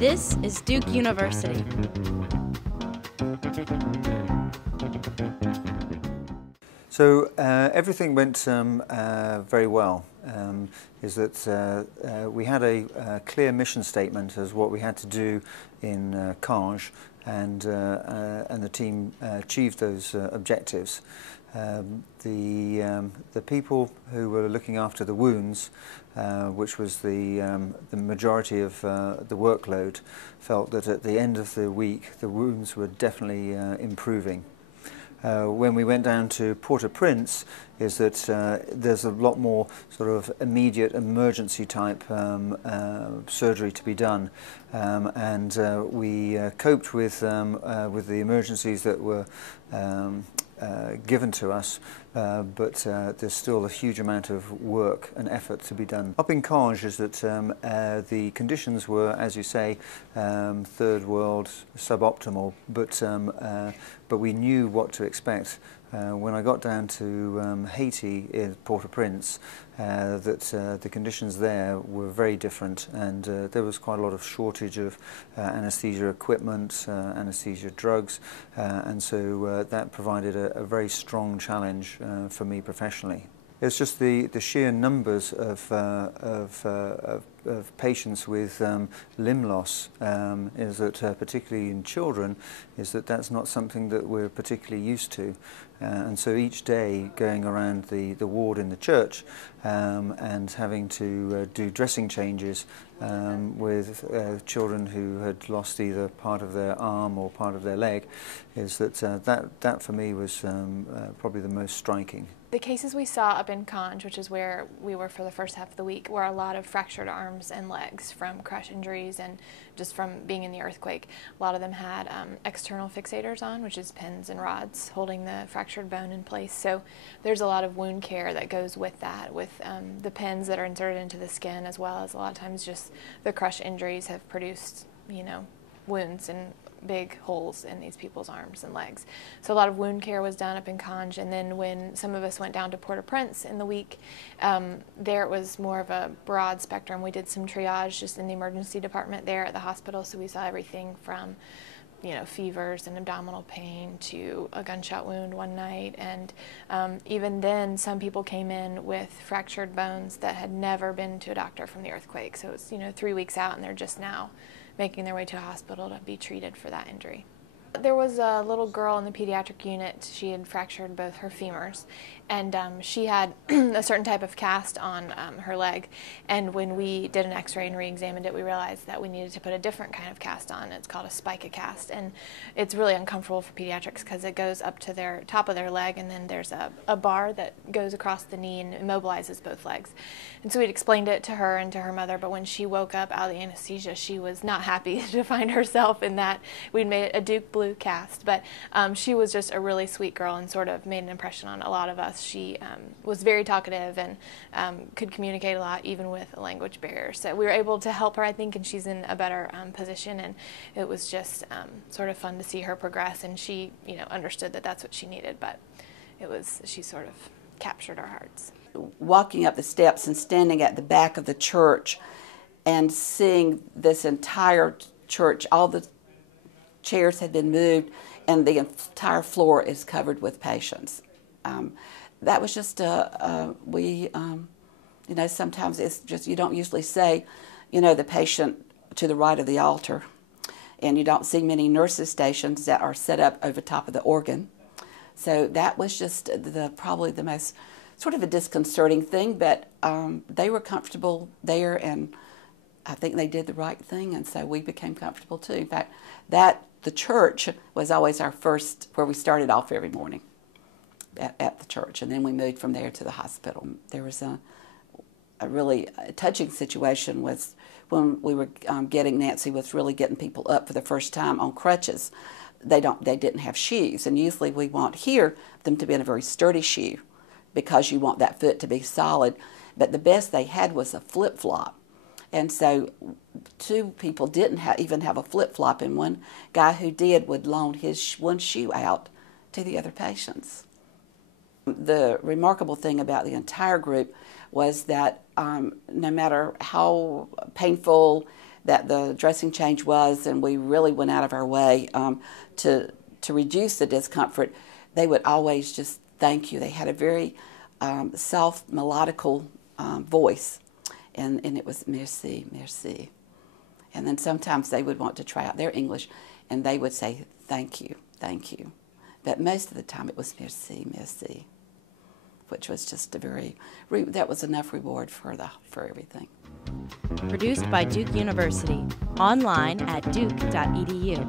This is Duke University. So everything went very well. Is that we had a clear mission statement as what we had to do in Caen, and the team achieved those objectives. The people who were looking after the wounds, which was the majority of the workload, felt that at the end of the week the wounds were definitely improving. When we went down to Port-au-Prince, is that there's a lot more sort of immediate emergency type surgery to be done, and we coped with the emergencies that were given to us, but there's still a huge amount of work and effort to be done. Up in Caen is that the conditions were, as you say, third world, suboptimal, but we knew what to expect. When I got down to Haiti in Port-au-Prince, that the conditions there were very different, and there was quite a lot of shortage of anesthesia equipment, anesthesia drugs, and so that provided a very strong challenge for me professionally. It's just the sheer numbers of patients with limb loss, is that particularly in children, is that that's not something that we're particularly used to. And so each day going around the ward in the church and having to do dressing changes with children who had lost either part of their arm or part of their leg, is that that for me was probably the most striking. The cases we saw up in Caen, which is where we were for the first half of the week, were a lot of fractured arms and legs from crush injuries and just from being in the earthquake. A lot of them had external fixators on, which is pins and rods holding the fractured bone in place. So there's a lot of wound care that goes with that, with the pins that are inserted into the skin, as well as a lot of times just the crush injuries have produced, wounds and big holes in these people's arms and legs. So a lot of wound care was done up in Caen, and then when some of us went down to Port-au-Prince in the week, there it was more of a broad spectrum. We did some triage just in the emergency department there at the hospital, so we saw everything from fevers and abdominal pain to a gunshot wound one night, and even then some people came in with fractured bones that had never been to a doctor from the earthquake. So it's 3 weeks out and they're just now making their way to a hospital to be treated for that injury. There was a little girl in the pediatric unit. She had fractured both her femurs, and she had a certain type of cast on her leg, and when we did an x-ray and re-examined it, we realized that we needed to put a different kind of cast on. It's called a spica cast, and it's really uncomfortable for pediatrics because it goes up to their top of their leg, and then there's a bar that goes across the knee and immobilizes both legs. And so we'd explained it to her and to her mother, but when she woke up out of the anesthesia, she was not happy to find herself in that. We'd made a Duke blue cast, but she was just a really sweet girl and sort of made an impression on a lot of us. She was very talkative and could communicate a lot, even with a language barrier. So we were able to help her, I think, and she's in a better position, and it was just sort of fun to see her progress, and she understood that that's what she needed, but she sort of captured our hearts. Walking up the steps and standing at the back of the church and seeing this entire church, all the chairs had been moved and the entire floor is covered with patients. That was just sometimes it's just, you don't usually say, the patient to the right of the altar, and you don't see many nurses stations that are set up over top of the organ. So that was just probably the most sort of a disconcerting thing, but they were comfortable there, and I think they did the right thing, and so we became comfortable too. In fact, the church was always our first, where we started off every morning at the church, and then we moved from there to the hospital. There was a really touching situation was when we were Nancy was really getting people up for the first time on crutches. They didn't have shoes, and usually we want them to be in a very sturdy shoe because you want that foot to be solid, but the best they had was a flip-flop. And so two people didn't even have a flip-flop, and one guy who did would loan his one shoe out to the other patients. The remarkable thing about the entire group was that no matter how painful that the dressing change was, and we really went out of our way to reduce the discomfort, they would always just thank you. They had a very soft, melodical voice, and it was merci, merci. And then sometimes they would want to try out their English, and they would say thank you, thank you. But most of the time it was merci, merci, which was just that was enough reward for everything. Produced by Duke University. Online at duke.edu.